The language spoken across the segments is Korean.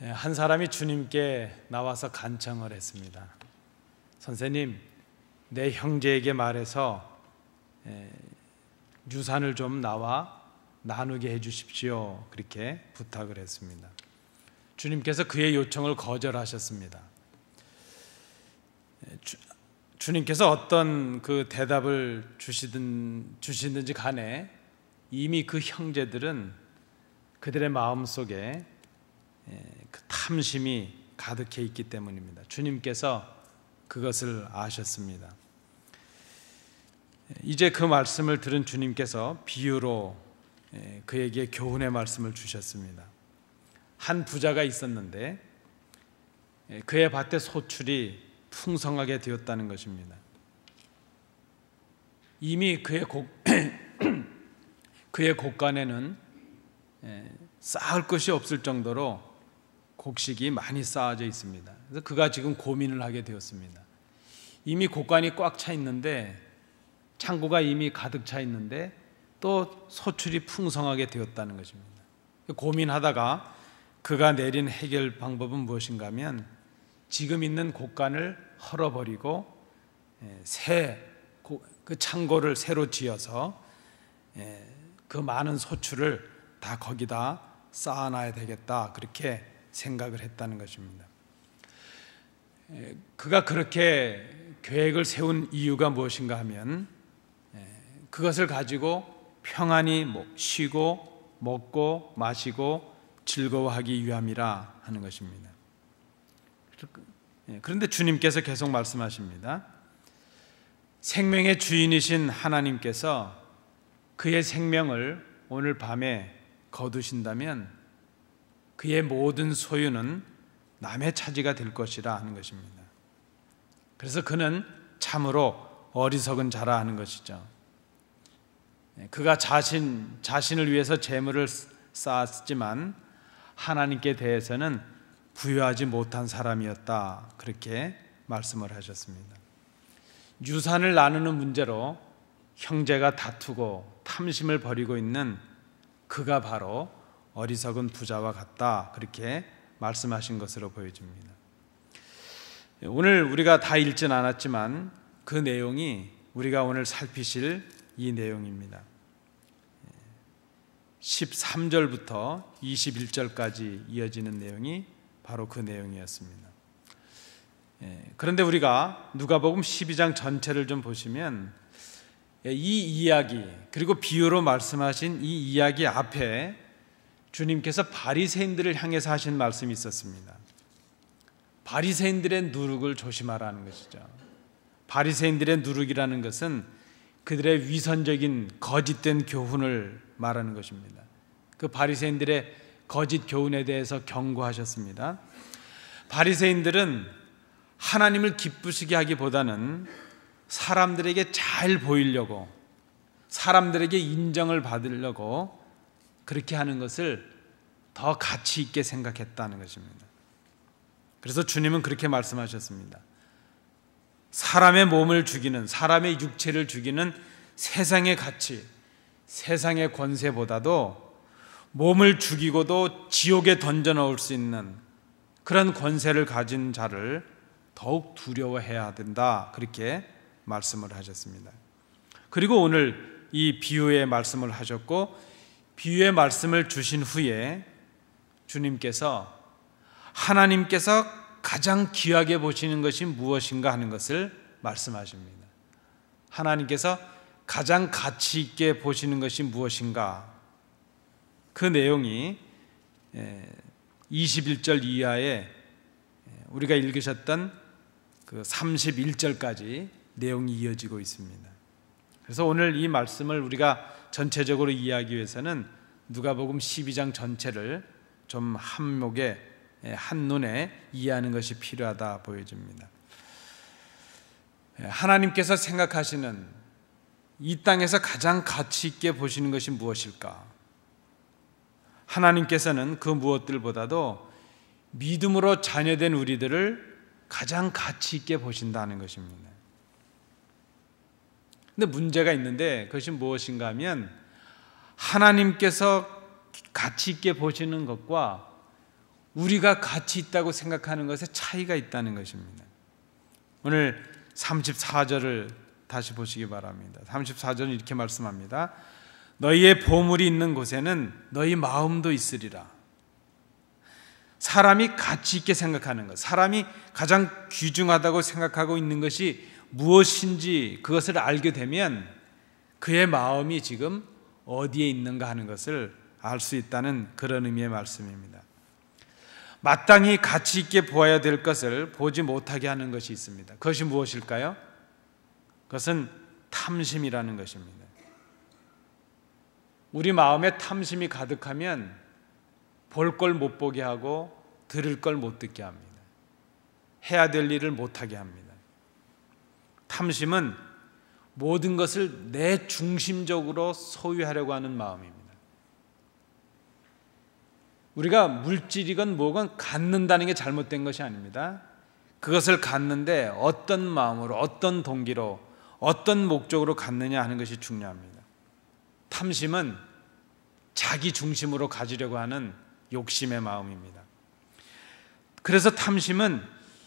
한 사람이 주님께 나와서 간청을 했습니다. 선생님, 내 형제에게 말해서 유산을 좀 나와 나누게 해 주십시오. 그렇게 부탁을 했습니다. 주님께서 그의 요청을 거절하셨습니다. 주님께서 어떤 그 대답을 주시든지 간에 이미 그 형제들은 그들의 마음속에 그 탐심이 가득해 있기 때문입니다. 주님께서 그것을 아셨습니다. 이제 그 말씀을 들은 주님께서 비유로 그에게 교훈의 말씀을 주셨습니다. 한 부자가 있었는데 그의 밭에 소출이 풍성하게 되었다는 것입니다. 이미 그의 곳간에는 쌓을 것이 없을 정도로 곡식이 많이 쌓아져 있습니다. 그래서 그가 지금 고민을 하게 되었습니다. 이미 곳간이 꽉 차 있는데, 창고가 이미 가득 차 있는데 또 소출이 풍성하게 되었다는 것입니다. 고민하다가 그가 내린 해결 방법은 무엇인가 하면 지금 있는 곳간을 헐어버리고 그 창고를 새로 지어서 그 많은 소출을 다 거기다 쌓아놔야 되겠다, 그렇게 생각을 했다는 것입니다. 그가 그렇게 계획을 세운 이유가 무엇인가 하면 그것을 가지고 평안히 쉬고 먹고 마시고 즐거워하기 위함이라 하는 것입니다. 그런데 주님께서 계속 말씀하십니다. 생명의 주인이신 하나님께서 그의 생명을 오늘 밤에 거두신다면 그의 모든 소유는 남의 차지가 될 것이라 하는 것입니다. 그래서 그는 참으로 어리석은 자라 하는 것이죠. 그가 자신을 위해서 재물을 쌓았지만 하나님께 대해서는 부여하지 못한 사람이었다, 그렇게 말씀을 하셨습니다. 유산을 나누는 문제로 형제가 다투고 탐심을 벌이고 있는 그가 바로 어리석은 부자와 같다, 그렇게 말씀하신 것으로 보여집니다. 오늘 우리가 다 읽진 않았지만 그 내용이 우리가 오늘 살피실 이 내용입니다. 13절부터 21절까지 이어지는 내용이 바로 그 내용이었습니다. 그런데 우리가 누가복음 12장 전체를 좀 보시면 이 이야기, 그리고 비유로 말씀하신 이 이야기 앞에 주님께서 바리새인들을 향해서 하신 말씀이 있었습니다. 바리새인들의 누룩을 조심하라는 것이죠. 바리새인들의 누룩이라는 것은 그들의 위선적인 거짓된 교훈을 말하는 것입니다. 그 바리새인들의 거짓 교훈에 대해서 경고하셨습니다. 바리새인들은 하나님을 기쁘시게 하기보다는 사람들에게 잘 보이려고, 사람들에게 인정을 받으려고 그렇게 하는 것을 더 가치 있게 생각했다는 것입니다. 그래서 주님은 그렇게 말씀하셨습니다. 사람의 몸을 죽이는, 사람의 육체를 죽이는 세상의 가치, 세상의 권세보다도 몸을 죽이고도 지옥에 던져 넣을 수 있는 그런 권세를 가진 자를 더욱 두려워해야 된다, 그렇게 말씀을 하셨습니다. 그리고 오늘 이 비유의 말씀을 하셨고, 비유의 말씀을 주신 후에 주님께서 하나님께서 가장 귀하게 보시는 것이 무엇인가 하는 것을 말씀하십니다. 하나님께서 가장 가치 있게 보시는 것이 무엇인가, 그 내용이 21절 이하에 우리가 읽으셨던 그 31절까지 내용이 이어지고 있습니다. 그래서 오늘 이 말씀을 우리가 전체적으로 이해하기 위해서는 누가복음 12장 전체를 좀 한목에 한눈에 이해하는 것이 필요하다 보여집니다. 하나님께서 생각하시는 이 땅에서 가장 가치 있게 보시는 것이 무엇일까? 하나님께서는 그 무엇들보다도 믿음으로 자녀된 우리들을 가장 가치 있게 보신다는 것입니다. 근데 문제가 있는데 그것이 무엇인가 하면 하나님께서 가치 있게 보시는 것과 우리가 가치 있다고 생각하는 것에 차이가 있다는 것입니다. 오늘 34절을 다시 보시기 바랍니다. 34절은 이렇게 말씀합니다. 너희의 보물이 있는 곳에는 너희 마음도 있으리라. 사람이 가치 있게 생각하는 것, 사람이 가장 귀중하다고 생각하고 있는 것이 무엇인지 그것을 알게 되면 그의 마음이 지금 어디에 있는가 하는 것을 알 수 있다는 그런 의미의 말씀입니다. 마땅히 가치 있게 보아야 될 것을 보지 못하게 하는 것이 있습니다. 그것이 무엇일까요? 그것은 탐심이라는 것입니다. 우리 마음에 탐심이 가득하면 볼 걸 못 보게 하고 들을 걸 못 듣게 합니다. 해야 될 일을 못하게 합니다. 탐심은 모든 것을 내 중심적으로 소유하려고 하는 마음입니다. 우리가 물질이건 뭐건 갖는다는 게 잘못된 것이 아닙니다. 그것을 갖는데 어떤 마음으로, 어떤 동기로, 어떤 목적으로 갖느냐 하는 것이 중요합니다. 탐심은 자기 중심으로 가지려고 하는 욕심의 마음입니다. 그래서 탐심은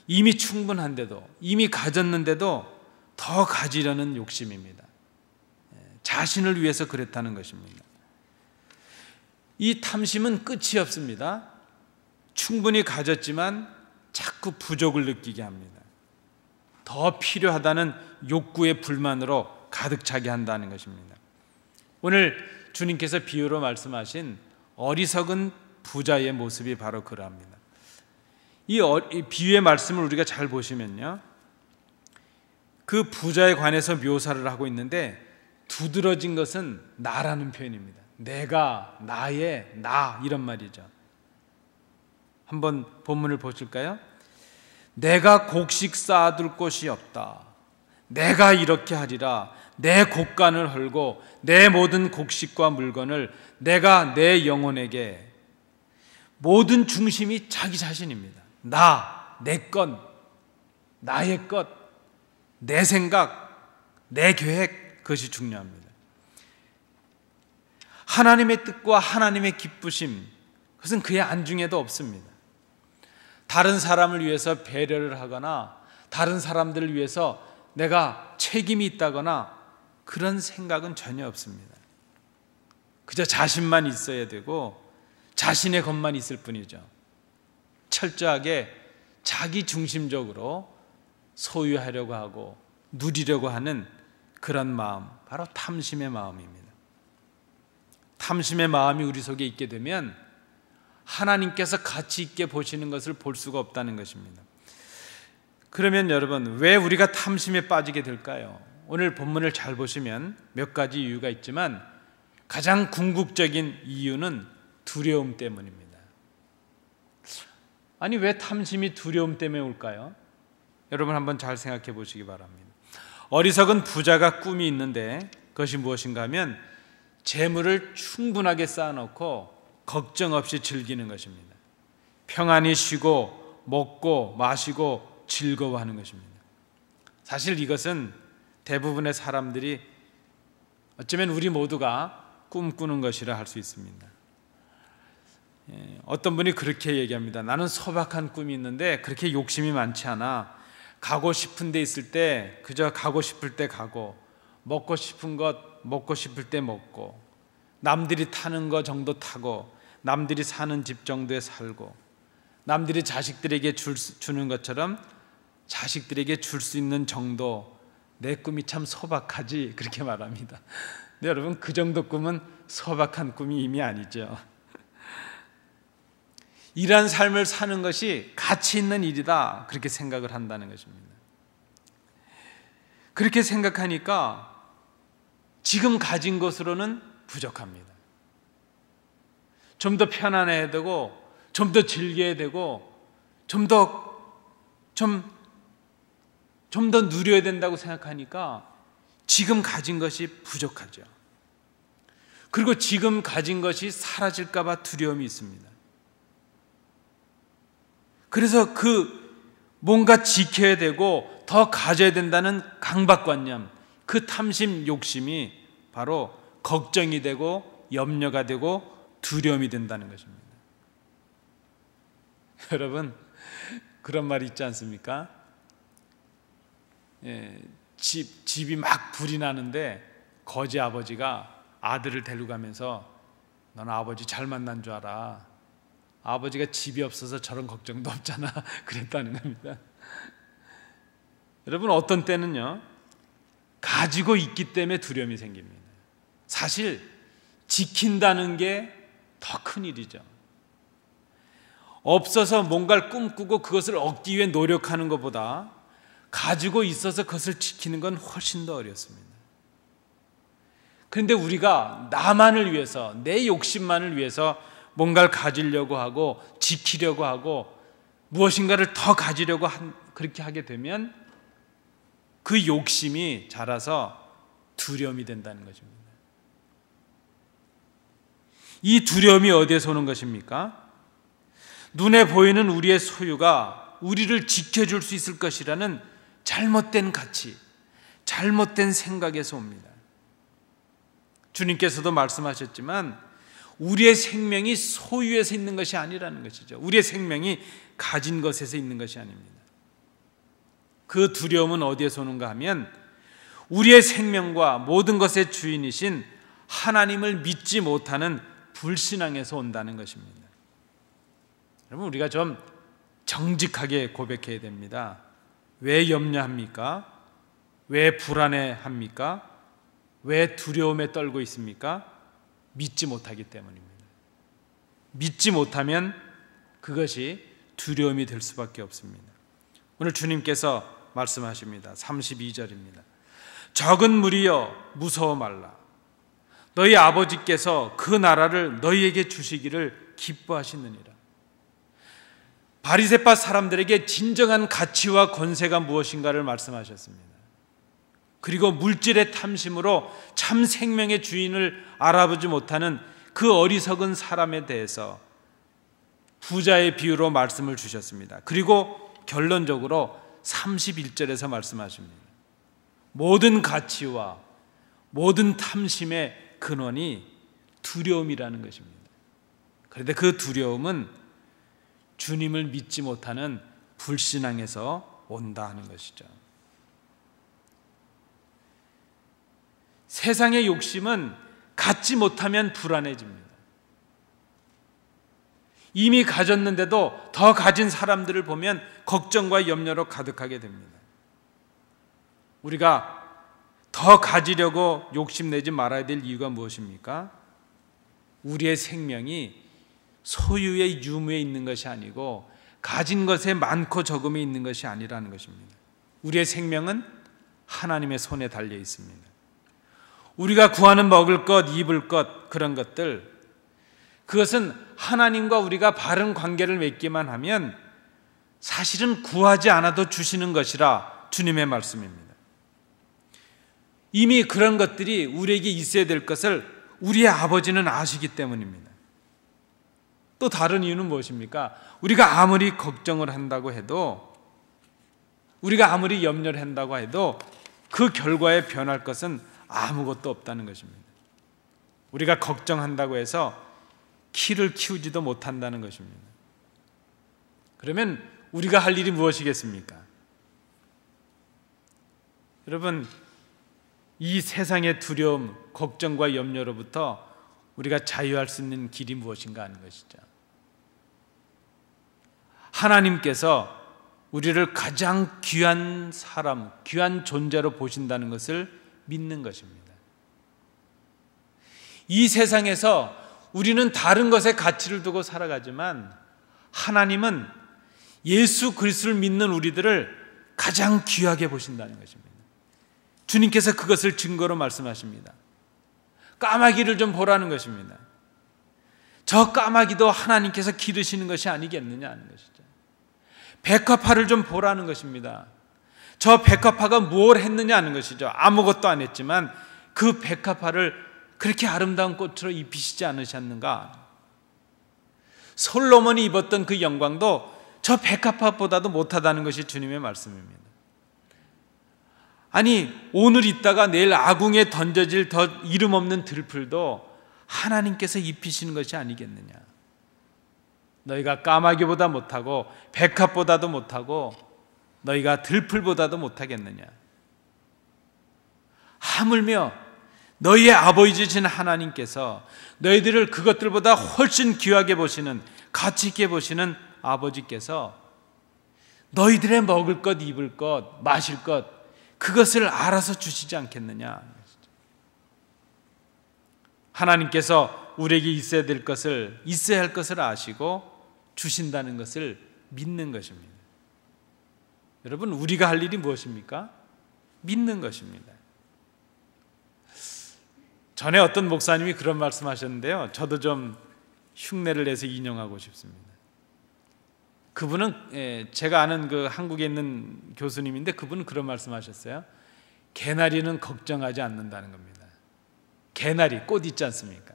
이미 충분한데도, 이미 가졌는데도 더 가지려는 욕심입니다. 자신을 위해서 그랬다는 것입니다. 이 탐심은 끝이 없습니다. 충분히 가졌지만 자꾸 부족을 느끼게 합니다. 더 필요하다는 욕구의 불만으로 가득 차게 한다는 것입니다. 오늘 주님께서 비유로 말씀하신 어리석은 부자의 모습이 바로 그러합니다. 이 비유의 말씀을 우리가 잘 보시면요, 그 부자에 관해서 묘사를 하고 있는데 두드러진 것은 나라는 표현입니다. 내가, 나의, 나 이런 말이죠. 한번 본문을 보실까요? 내가 곡식 쌓아둘 곳이 없다. 내가 이렇게 하리라. 내 곡간을 헐고 내 모든 곡식과 물건을 내가 내 영혼에게. 모든 중심이 자기 자신입니다. 나, 내 것, 나의 것, 내 생각, 내 계획, 그것이 중요합니다. 하나님의 뜻과 하나님의 기쁘심, 그것은 그의 안중에도 없습니다. 다른 사람을 위해서 배려를 하거나 다른 사람들을 위해서 내가 책임이 있다거나 그런 생각은 전혀 없습니다. 그저 자신만 있어야 되고 자신의 것만 있을 뿐이죠. 철저하게 자기 중심적으로 소유하려고 하고 누리려고 하는 그런 마음, 바로 탐심의 마음입니다. 탐심의 마음이 우리 속에 있게 되면 하나님께서 가치 있게 보시는 것을 볼 수가 없다는 것입니다. 그러면 여러분, 왜 우리가 탐심에 빠지게 될까요? 오늘 본문을 잘 보시면 몇 가지 이유가 있지만 가장 궁극적인 이유는 두려움 때문입니다. 아니, 왜 탐심이 두려움 때문에 올까요? 여러분 한번 잘 생각해 보시기 바랍니다. 어리석은 부자가 꿈이 있는데 그것이 무엇인가 하면 재물을 충분하게 쌓아놓고 걱정 없이 즐기는 것입니다. 평안히 쉬고 먹고 마시고 즐거워하는 것입니다. 사실 이것은 대부분의 사람들이, 어쩌면 우리 모두가 꿈꾸는 것이라 할 수 있습니다. 어떤 분이 그렇게 얘기합니다. 나는 소박한 꿈이 있는데 그렇게 욕심이 많지 않아. 가고 싶은 데 있을 때 그저 가고 싶을 때 가고, 먹고 싶은 것 먹고 싶을 때 먹고, 남들이 타는 거 정도 타고, 남들이 사는 집 정도에 살고, 남들이 자식들에게 주는 것처럼 자식들에게 줄 수 있는 정도, 내 꿈이 참 소박하지, 그렇게 말합니다. 근데 여러분, 그 정도 꿈은 소박한 꿈이 이미 아니죠. 이러한 삶을 사는 것이 가치 있는 일이다, 그렇게 생각을 한다는 것입니다. 그렇게 생각하니까 지금 가진 것으로는 부족합니다. 좀 더 편안해야 되고, 좀 더 즐겨야 되고, 좀 더 누려야 된다고 생각하니까 지금 가진 것이 부족하죠. 그리고 지금 가진 것이 사라질까 봐 두려움이 있습니다. 그래서 뭔가 지켜야 되고 더 가져야 된다는 강박관념, 그 탐심 욕심이 바로 걱정이 되고 염려가 되고 두려움이 된다는 것입니다. 여러분, 그런 말 있지 않습니까? 집이 막 불이 나는데 거지 아버지가 아들을 데려가면서 너는 아버지 잘 만난 줄 알아. 아버지가 집이 없어서 저런 걱정도 없잖아. 그랬다는 겁니다. 여러분, 어떤 때는요, 가지고 있기 때문에 두려움이 생깁니다. 사실 지킨다는 게 더 큰 일이죠. 없어서 뭔가를 꿈꾸고 그것을 얻기 위해 노력하는 것보다 가지고 있어서 그것을 지키는 건 훨씬 더 어렵습니다. 그런데 우리가 나만을 위해서, 내 욕심만을 위해서 뭔가를 가지려고 하고 지키려고 하고 무엇인가를 더 가지려고 그렇게 하게 되면 그 욕심이 자라서 두려움이 된다는 것입니다. 이 두려움이 어디에서 오는 것입니까? 눈에 보이는 우리의 소유가 우리를 지켜줄 수 있을 것이라는 잘못된 가치, 잘못된 생각에서 옵니다. 주님께서도 말씀하셨지만 우리의 생명이 소유에서 있는 것이 아니라는 것이죠. 우리의 생명이 가진 것에서 있는 것이 아닙니다. 그 두려움은 어디에서 오는가 하면 우리의 생명과 모든 것의 주인이신 하나님을 믿지 못하는 불신앙에서 온다는 것입니다. 여러분, 우리가 좀 정직하게 고백해야 됩니다. 왜 염려합니까? 왜 불안해합니까? 왜 두려움에 떨고 있습니까? 믿지 못하기 때문입니다. 믿지 못하면 그것이 두려움이 될 수밖에 없습니다. 오늘 주님께서 말씀하십니다. 32절입니다. 적은 무리여 무서워 말라. 너희 아버지께서 그 나라를 너희에게 주시기를 기뻐하시느니라. 바리새파 사람들에게 진정한 가치와 권세가 무엇인가를 말씀하셨습니다. 그리고 물질의 탐심으로 참 생명의 주인을 알아보지 못하는 그 어리석은 사람에 대해서 부자의 비유로 말씀을 주셨습니다. 그리고 결론적으로 31절에서 말씀하십니다. 모든 가치와 모든 탐심의 근원이 두려움이라는 것입니다. 그런데 그 두려움은 주님을 믿지 못하는 불신앙에서 온다 하는 것이죠. 세상의 욕심은 갖지 못하면 불안해집니다. 이미 가졌는데도 더 가진 사람들을 보면 걱정과 염려로 가득하게 됩니다. 우리가 더 가지려고 욕심내지 말아야 될 이유가 무엇입니까? 우리의 생명이 소유의 유무에 있는 것이 아니고 가진 것에 많고 적음에 있는 것이 아니라는 것입니다. 우리의 생명은 하나님의 손에 달려 있습니다. 우리가 구하는 먹을 것, 입을 것, 그런 것들, 그것은 하나님과 우리가 바른 관계를 맺기만 하면 사실은 구하지 않아도 주시는 것이라 주님의 말씀입니다. 이미 그런 것들이 우리에게 있어야 될 것을 우리의 아버지는 아시기 때문입니다. 또 다른 이유는 무엇입니까? 우리가 아무리 걱정을 한다고 해도, 우리가 아무리 염려를 한다고 해도 그 결과에 변할 것은 아무것도 없다는 것입니다. 우리가 걱정한다고 해서 키를 키우지도 못한다는 것입니다. 그러면 우리가 할 일이 무엇이겠습니까? 여러분, 이 세상의 두려움, 걱정과 염려로부터 우리가 자유할 수 있는 길이 무엇인가 하는 것이죠. 하나님께서 우리를 가장 귀한 사람, 귀한 존재로 보신다는 것을 믿는 것입니다. 이 세상에서 우리는 다른 것에 가치를 두고 살아가지만 하나님은 예수 그리스도를 믿는 우리들을 가장 귀하게 보신다는 것입니다. 주님께서 그것을 증거로 말씀하십니다. 까마귀를 좀 보라는 것입니다. 저 까마귀도 하나님께서 기르시는 것이 아니겠느냐 하는 것이죠. 백합화를 좀 보라는 것입니다. 저 백합화가 무엇을 했느냐 하는 것이죠. 아무것도 안 했지만 그 백합화를 그렇게 아름다운 꽃으로 입히시지 않으셨는가? 솔로몬이 입었던 그 영광도 저 백합화보다도 못하다는 것이 주님의 말씀입니다. 아니, 오늘 있다가 내일 아궁에 던져질 더 이름 없는 들풀도 하나님께서 입히시는 것이 아니겠느냐? 너희가 까마귀보다 못하고 백합보다도 못하고 너희가 들풀보다도 못하겠느냐? 하물며 너희의 아버지이신 하나님께서 너희들을 그것들보다 훨씬 귀하게 보시는, 가치 있게 보시는 아버지께서 너희들의 먹을 것, 입을 것, 마실 것, 그것을 알아서 주시지 않겠느냐? 하나님께서 우리에게 있어야 될 것을, 있어야 할 것을 아시고 주신다는 것을 믿는 것입니다. 여러분, 우리가 할 일이 무엇입니까? 믿는 것입니다. 전에 어떤 목사님이 그런 말씀하셨는데요, 저도 좀 흉내를 내서 인용하고 싶습니다. 그분은 제가 아는 그 한국에 있는 교수님인데, 그분은 그런 말씀하셨어요. 개나리는 걱정하지 않는다는 겁니다. 개나리, 꽃 있지 않습니까?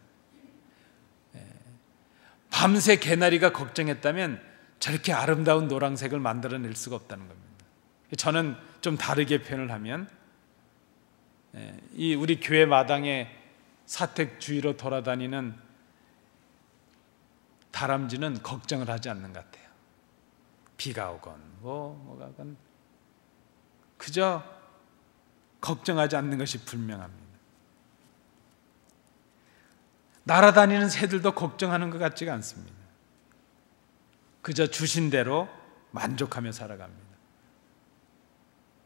밤새 개나리가 걱정했다면 저렇게 아름다운 노란색을 만들어낼 수가 없다는 겁니다. 저는 좀 다르게 표현을 하면, 이 우리 교회 마당에 사택 주위로 돌아다니는 다람쥐는 걱정을 하지 않는 것 같아요. 비가 오건 뭐가 오건 그저 걱정하지 않는 것이 분명합니다. 날아다니는 새들도 걱정하는 것 같지가 않습니다. 그저 주신 대로 만족하며 살아갑니다.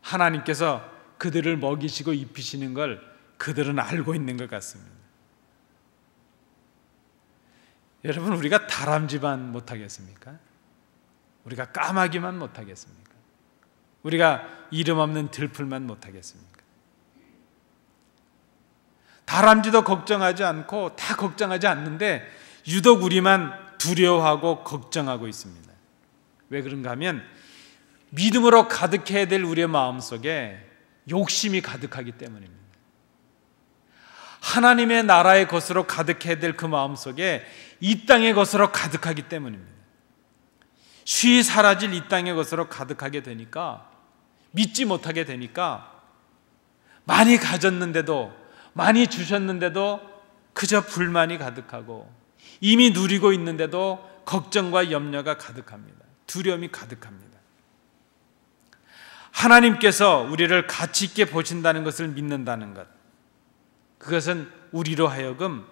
하나님께서 그들을 먹이시고 입히시는 걸 그들은 알고 있는 것 같습니다. 여러분, 우리가 다람쥐만 못하겠습니까? 우리가 까마귀만 못하겠습니까? 우리가 이름 없는 들풀만 못하겠습니까? 다람쥐도 걱정하지 않고 다 걱정하지 않는데 유독 우리만 두려워하고 걱정하고 있습니다. 왜 그런가 하면 믿음으로 가득해야 될 우리의 마음속에 욕심이 가득하기 때문입니다. 하나님의 나라의 것으로 가득해야 될 그 마음속에 이 땅의 것으로 가득하기 때문입니다. 쉬이 사라질 이 땅의 것으로 가득하게 되니까, 믿지 못하게 되니까, 많이 가졌는데도, 많이 주셨는데도 그저 불만이 가득하고, 이미 누리고 있는데도 걱정과 염려가 가득합니다. 두려움이 가득합니다. 하나님께서 우리를 가치 있게 보신다는 것을 믿는다는 것, 그것은 우리로 하여금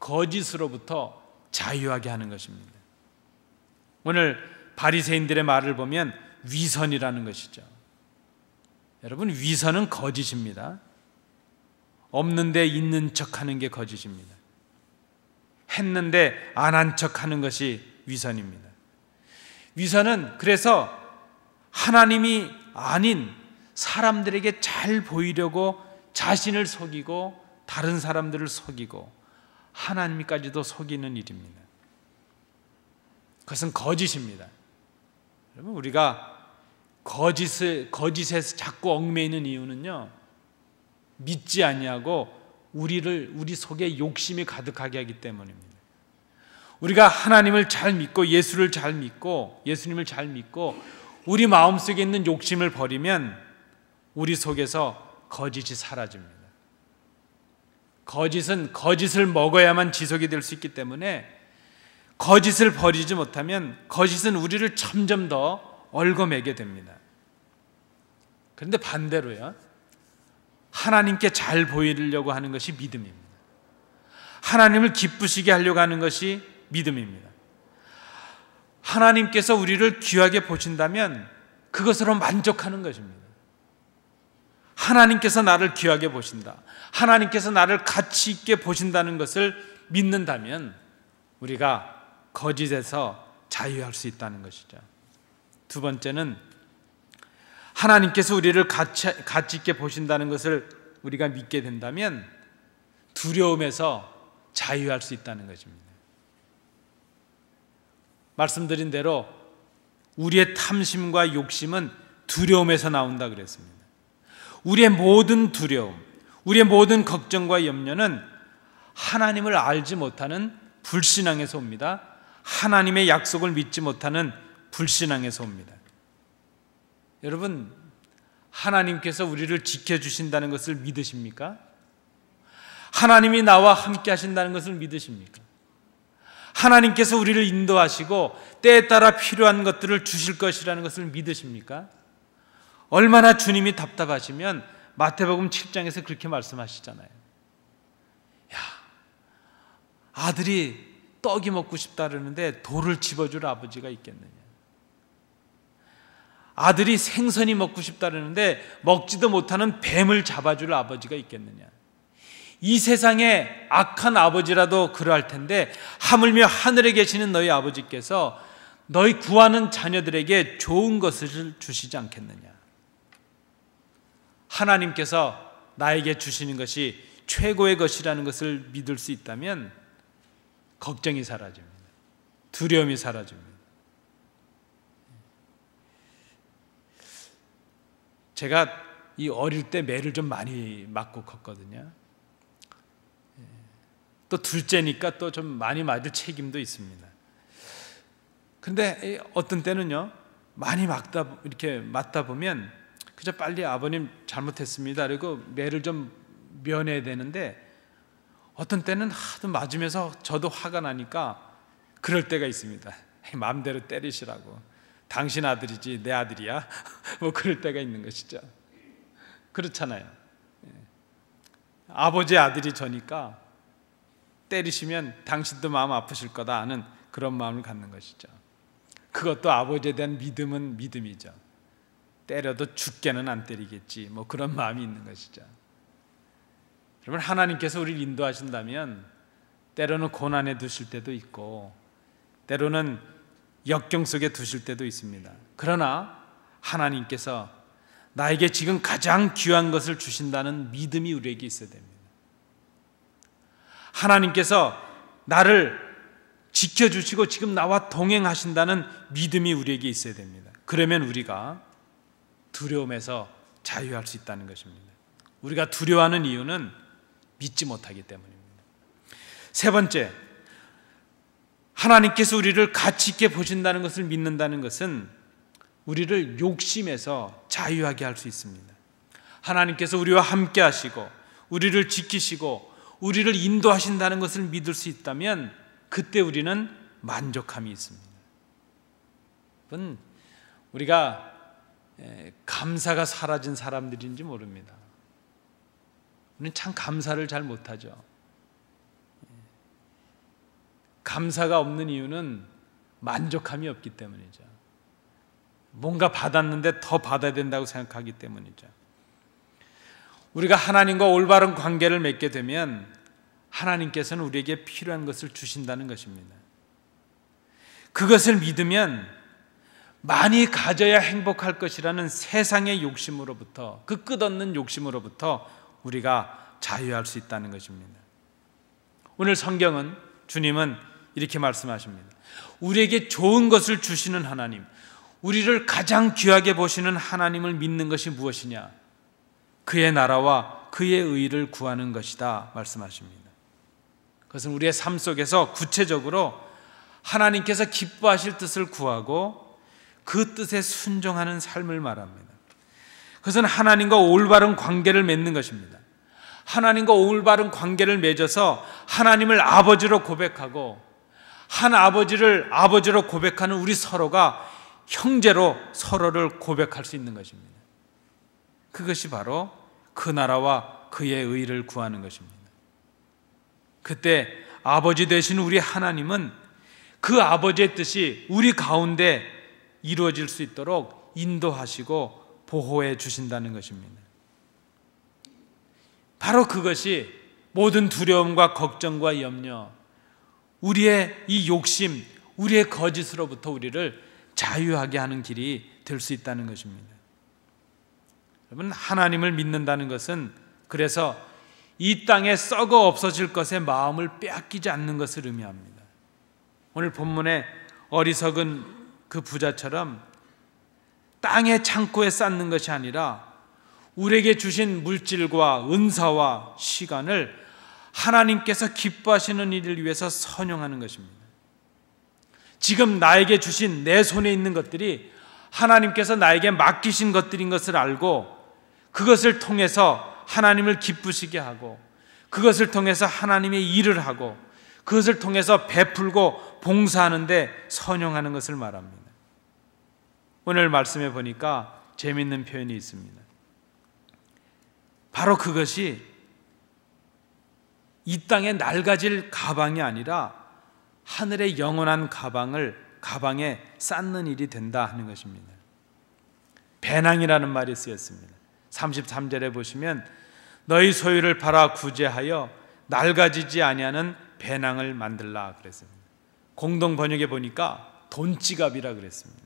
거짓으로부터 자유하게 하는 것입니다. 오늘 바리새인들의 말을 보면 위선이라는 것이죠. 여러분, 위선은 거짓입니다. 없는데 있는 척하는 게 거짓입니다. 했는데 안 한 척하는 것이 위선입니다. 위선은 그래서 하나님이 아닌 사람들에게 잘 보이려고 자신을 속이고 다른 사람들을 속이고 하나님까지도 속이는 일입니다. 그것은 거짓입니다. 여러분, 우리가 거짓에서 자꾸 얽매이는 이유는요, 믿지 아니하고 우리 속에 욕심이 가득하게 하기 때문입니다. 우리가 하나님을 잘 믿고 예수님을 잘 믿고 우리 마음속에 있는 욕심을 버리면 우리 속에서 거짓이 사라집니다. 거짓은 거짓을 먹어야만 지속이 될 수 있기 때문에 거짓을 버리지 못하면 거짓은 우리를 점점 더 얽어매게 됩니다. 그런데 반대로요, 하나님께 잘 보이려고 하는 것이 믿음입니다. 하나님을 기쁘시게 하려고 하는 것이 믿음입니다. 하나님께서 우리를 귀하게 보신다면 그것으로 만족하는 것입니다. 하나님께서 나를 귀하게 보신다, 하나님께서 나를 가치 있게 보신다는 것을 믿는다면 우리가 거짓에서 자유할 수 있다는 것이죠. 두 번째는 하나님께서 우리를 가치 있게 보신다는 것을 우리가 믿게 된다면 두려움에서 자유할 수 있다는 것입니다. 말씀드린 대로 우리의 탐심과 욕심은 두려움에서 나온다 그랬습니다. 우리의 모든 두려움, 우리의 모든 걱정과 염려는 하나님을 알지 못하는 불신앙에서 옵니다. 하나님의 약속을 믿지 못하는 불신앙에서 옵니다. 여러분, 하나님께서 우리를 지켜주신다는 것을 믿으십니까? 하나님이 나와 함께 하신다는 것을 믿으십니까? 하나님께서 우리를 인도하시고 때에 따라 필요한 것들을 주실 것이라는 것을 믿으십니까? 얼마나 주님이 답답하시면 마태복음 7장에서 그렇게 말씀하시잖아요. 야, 아들이 떡이 먹고 싶다 그러는데 돌을 집어줄 아버지가 있겠느냐? 아들이 생선이 먹고 싶다 그러는데 먹지도 못하는 뱀을 잡아줄 아버지가 있겠느냐? 이 세상에 악한 아버지라도 그러할 텐데 하물며 하늘에 계시는 너희 아버지께서 너희 구하는 자녀들에게 좋은 것을 주시지 않겠느냐? 하나님께서 나에게 주시는 것이 최고의 것이라는 것을 믿을 수 있다면 걱정이 사라집니다. 두려움이 사라집니다. 제가 이 어릴 때 매를 좀 많이 맞고 컸거든요. 또 둘째니까 또 좀 많이 맞을 책임도 있습니다. 근데 어떤 때는요, 많이 이렇게 맞다 보면 그저 빨리 아버님 잘못했습니다. 그리고 매를 좀 면해야 되는데 어떤 때는 하도 맞으면서 저도 화가 나니까 그럴 때가 있습니다. 마음대로 때리시라고. 당신 아들이지 내 아들이야? 뭐 그럴 때가 있는 것이죠. 그렇잖아요. 아버지의 아들이 저니까 때리시면 당신도 마음 아프실 거다 하는 그런 마음을 갖는 것이죠. 그것도 아버지에 대한 믿음은 믿음이죠. 때려도 죽게는 안 때리겠지, 뭐 그런 마음이 있는 것이죠. 여러분, 하나님께서 우리를 인도하신다면 때로는 고난에 두실 때도 있고 때로는 역경 속에 두실 때도 있습니다. 그러나 하나님께서 나에게 지금 가장 귀한 것을 주신다는 믿음이 우리에게 있어야 됩니다. 하나님께서 나를 지켜주시고 지금 나와 동행하신다는 믿음이 우리에게 있어야 됩니다. 그러면 우리가 두려움에서 자유할 수 있다는 것입니다. 우리가 두려워하는 이유는 믿지 못하기 때문입니다. 세 번째, 하나님께서 우리를 가치 있게 보신다는 것을 믿는다는 것은 우리를 욕심에서 자유하게 할 수 있습니다. 하나님께서 우리와 함께 하시고 우리를 지키시고 우리를 인도하신다는 것을 믿을 수 있다면 그때 우리는 만족함이 있습니다. 우리가 감사가 사라진 사람들인지 모릅니다. 우리는 참 감사를 잘 못하죠. 감사가 없는 이유는 만족함이 없기 때문이죠. 뭔가 받았는데 더 받아야 된다고 생각하기 때문이죠. 우리가 하나님과 올바른 관계를 맺게 되면 하나님께서는 우리에게 필요한 것을 주신다는 것입니다. 그것을 믿으면 많이 가져야 행복할 것이라는 세상의 욕심으로부터, 그 끝없는 욕심으로부터 우리가 자유할 수 있다는 것입니다. 오늘 성경은, 주님은 이렇게 말씀하십니다. 우리에게 좋은 것을 주시는 하나님, 우리를 가장 귀하게 보시는 하나님을 믿는 것이 무엇이냐? 그의 나라와 그의 의를 구하는 것이다 말씀하십니다. 그것은 우리의 삶 속에서 구체적으로 하나님께서 기뻐하실 뜻을 구하고 그 뜻에 순종하는 삶을 말합니다. 그것은 하나님과 올바른 관계를 맺는 것입니다. 하나님과 올바른 관계를 맺어서 하나님을 아버지로 고백하고 한 아버지를 아버지로 고백하는 우리 서로가 형제로 서로를 고백할 수 있는 것입니다. 그것이 바로 그 나라와 그의 의를 구하는 것입니다. 그때 아버지 되신 우리 하나님은 그 아버지의 뜻이 우리 가운데 이루어질 수 있도록 인도하시고 보호해 주신다는 것입니다. 바로 그것이 모든 두려움과 걱정과 염려, 우리의 이 욕심, 우리의 거짓으로부터 우리를 자유하게 하는 길이 될 수 있다는 것입니다. 여러분, 하나님을 믿는다는 것은 그래서 이 땅에 썩어 없어질 것에 마음을 빼앗기지 않는 것을 의미합니다. 오늘 본문에 어리석은 그 부자처럼 땅의 창고에 쌓는 것이 아니라 우리에게 주신 물질과 은사와 시간을 하나님께서 기뻐하시는 일을 위해서 선용하는 것입니다. 지금 나에게 주신 내 손에 있는 것들이 하나님께서 나에게 맡기신 것들인 것을 알고 그것을 통해서 하나님을 기쁘시게 하고 그것을 통해서 하나님의 일을 하고 그것을 통해서 베풀고 봉사하는 데 선용하는 것을 말합니다. 오늘 말씀에 보니까 재미있는 표현이 있습니다. 바로 그것이 이 땅에 낡아질 가방이 아니라 하늘의 영원한 가방에 쌓는 일이 된다 하는 것입니다. 배낭이라는 말이 쓰였습니다. 33절에 보시면 너희 소유를 팔아 구제하여 낡아지지 아니하는 배낭을 만들라 그랬습니다. 공동 번역에 보니까 돈지갑이라 그랬습니다.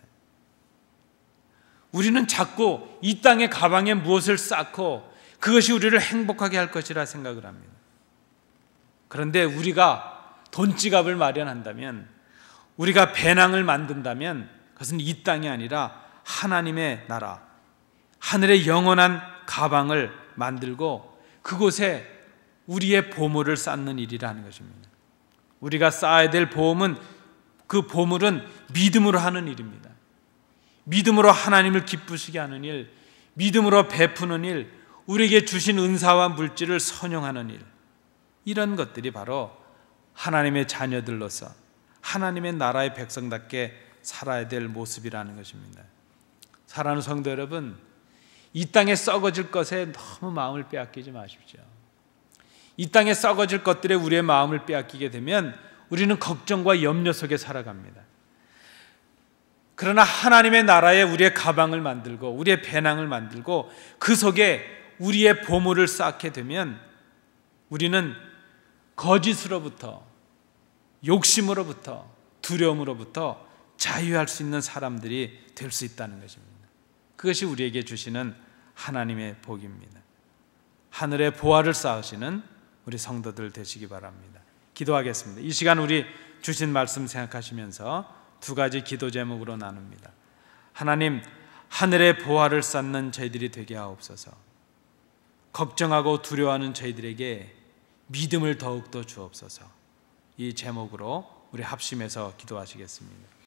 우리는 자꾸 이 땅의 가방에 무엇을 쌓고 그것이 우리를 행복하게 할 것이라 생각을 합니다. 그런데 우리가 돈지갑을 마련한다면, 우리가 배낭을 만든다면 그것은 이 땅이 아니라 하나님의 나라, 하늘의 영원한 가방을 만들고 그곳에 우리의 보물을 쌓는 일이라 하는 것입니다. 우리가 쌓아야 될 그 보물은 믿음으로 하는 일입니다. 믿음으로 하나님을 기쁘시게 하는 일, 믿음으로 베푸는 일, 우리에게 주신 은사와 물질을 선용하는 일, 이런 것들이 바로 하나님의 자녀들로서 하나님의 나라의 백성답게 살아야 될 모습이라는 것입니다. 사랑하는 성도 여러분, 이 땅에 썩어질 것에 너무 마음을 빼앗기지 마십시오. 이 땅에 썩어질 것들에 우리의 마음을 빼앗기게 되면 우리는 걱정과 염려 속에 살아갑니다. 그러나 하나님의 나라에 우리의 가방을 만들고 우리의 배낭을 만들고 그 속에 우리의 보물을 쌓게 되면 우리는 거짓으로부터, 욕심으로부터, 두려움으로부터 자유할 수 있는 사람들이 될 수 있다는 것입니다. 그것이 우리에게 주시는 하나님의 복입니다. 하늘의 보화를 쌓으시는 우리 성도들 되시기 바랍니다. 기도하겠습니다. 이 시간 우리 주신 말씀 생각하시면서 두 가지 기도 제목으로 나눕니다. 하나님, 하늘의 보화를 쌓는 저희들이 되게 하옵소서. 걱정하고 두려워하는 저희들에게 믿음을 더욱더 주옵소서. 이 제목으로 우리 합심해서 기도하시겠습니다.